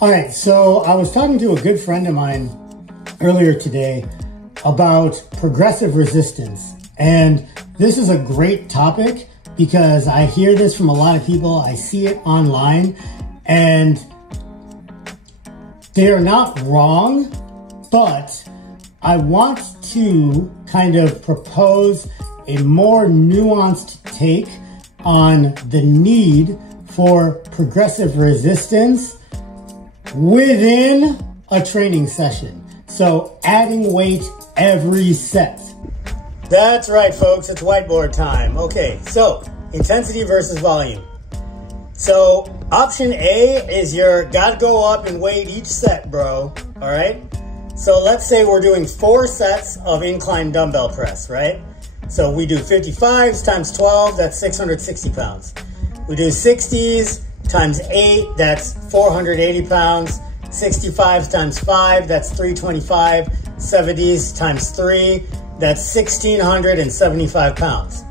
All right, so I was talking to a good friend of mine earlier today about progressive resistance. And this is a great topic because I hear this from a lot of people. I see it online and they're not wrong, but I want to kind of propose a more nuanced take on the need for progressive resistance within a training session. So adding weight every set. That's right, folks, it's whiteboard time. Okay, so intensity versus volume. So option A is your gotta go up in weight each set, bro, all right? So let's say we're doing 4 sets of incline dumbbell press, right? So we do 55s times 12, that's 660 pounds. We do 60s times 8, that's 480 pounds. 65s times 5, that's 325. 70s times 3, that's 1,675 pounds.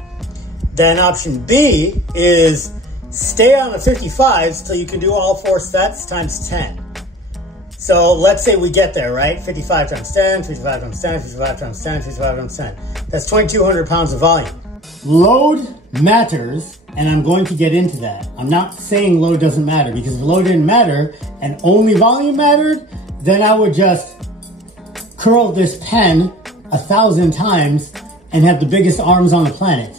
Then option B is stay on the 55s till you can do all 4 sets times 10. So let's say we get there, right? 55 times 10, 55 times 10, 55 times 10, 55 times 10. That's 2,200 pounds of volume. Load matters, and I'm going to get into that. I'm not saying load doesn't matter, because if load didn't matter and only volume mattered, then I would just curl this pen 1,000 times and have the biggest arms on the planet.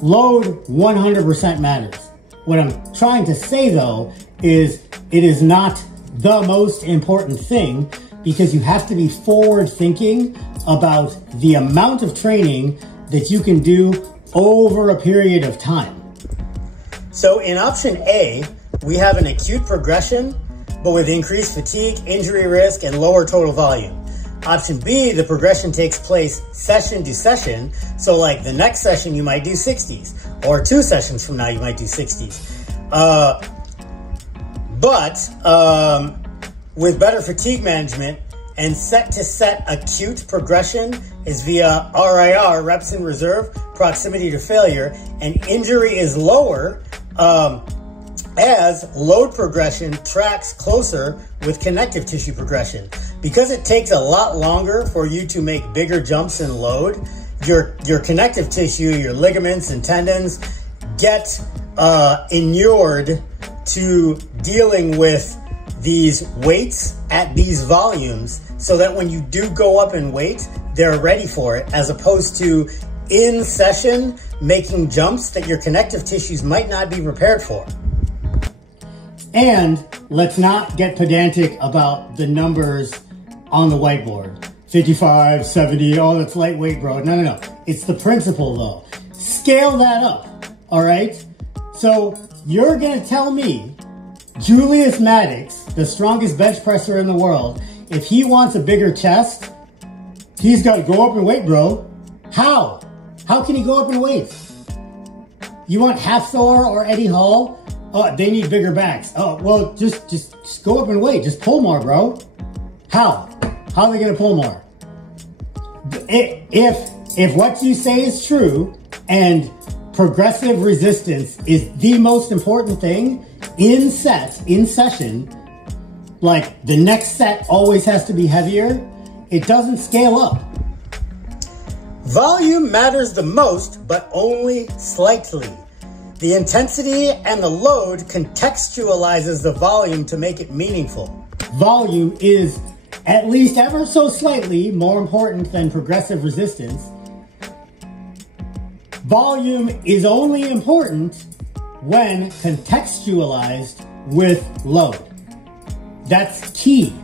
Load 100% matters. What I'm trying to say though is it is not the most important thing, because you have to be forward thinking about the amount of training that you can do over a period of time. So in option A, we have an acute progression, but with increased fatigue, injury risk, and lower total volume. Option B, the progression takes place session to session. So like the next session, you might do 60s, or 2 sessions from now, you might do 60s. With better fatigue management and set to set acute progression is via RIR, reps in reserve, proximity to failure, and injury is lower as load progression tracks closer with connective tissue progression. Because it takes a lot longer for you to make bigger jumps in load, your connective tissue, your ligaments and tendons get inured to dealing with these weights at these volumes, so that when you do go up in weight, they're ready for it, as opposed to in session making jumps that your connective tissues might not be prepared for. And let's not get pedantic about the numbers on the whiteboard. 55, 70, oh, that's lightweight, bro. No. It's the principle though. Scale that up, all right? So you're gonna tell me Julius Maddox, the strongest bench presser in the world, if he wants a bigger chest, he's got to go up in weight, bro. How? How can he go up in weight? You want Hafthor or Eddie Hall? Oh, they need bigger backs. Oh, well, just go up in weight. Just pull more, bro. How? How are they going to pull more? If what you say is true and progressive resistance is the most important thing in session, like the next set always has to be heavier, it doesn't scale up. Volume matters the most, but only slightly. The intensity and the load contextualizes the volume to make it meaningful. Volume is at least ever so slightly more important than progressive resistance. Volume is only important when contextualized with load. That's key.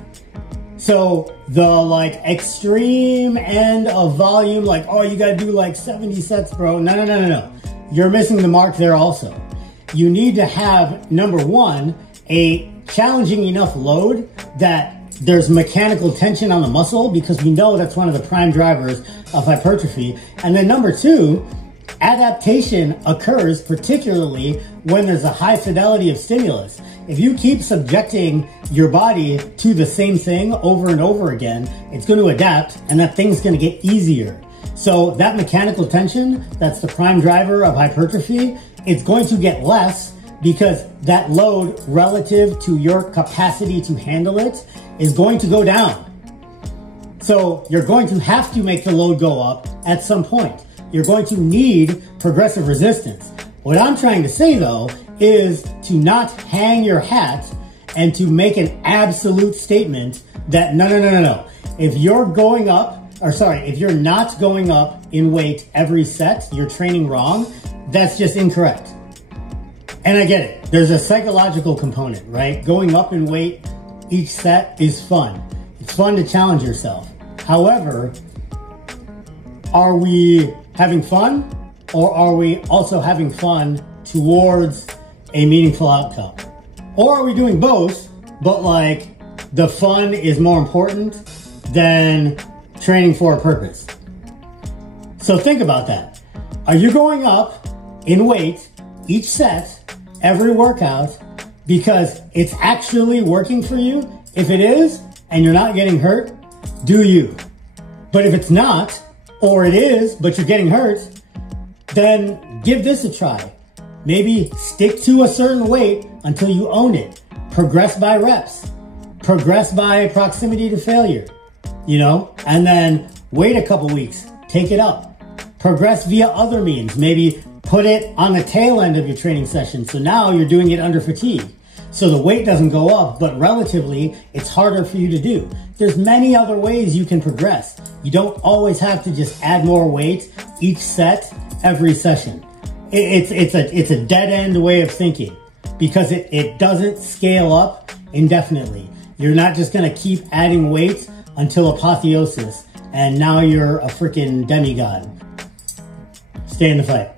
So the like extreme end of volume, like, oh, you gotta do like 70 sets, bro. No. You're missing the mark there also. You need to have, number one, a challenging enough load that there's mechanical tension on the muscle, because we know that's one of the prime drivers of hypertrophy. And then number two, adaptation occurs particularly when there's a high fidelity of stimulus. If you keep subjecting your body to the same thing over and over again, it's going to adapt, and that thing's going to get easier. So that mechanical tension, that's the prime driver of hypertrophy, it's going to get less because that load relative to your capacity to handle it is going to go down. So you're going to have to make the load go up at some point. You're going to need progressive resistance. What I'm trying to say though is to not hang your hat and to make an absolute statement that no. If you're going up, if you're not going up in weight every set, you're training wrong, that's just incorrect. And I get it. There's a psychological component, right? Going up in weight each set is fun. It's fun to challenge yourself. However, are we having fun, or are we also having fun towards a meaningful outcome? Or are we doing both, but like the fun is more important than training for a purpose? So think about that. Are you going up in weight each set, every workout, because it's actually working for you? If it is, and you're not getting hurt, do you? But if it's not, or it is, but you're getting hurt, then give this a try. Maybe stick to a certain weight until you own it. Progress by reps. Progress by proximity to failure, and then wait a couple weeks, take it up. Progress via other means. Maybe put it on the tail end of your training session. So now you're doing it under fatigue. So the weight doesn't go up, but relatively it's harder for you to do. There's many other ways you can progress. You don't always have to just add more weight each set, every session. It's a dead end way of thinking because it doesn't scale up indefinitely. You're not just gonna keep adding weight until apotheosis and now you're a freaking demigod. Stay in the fight.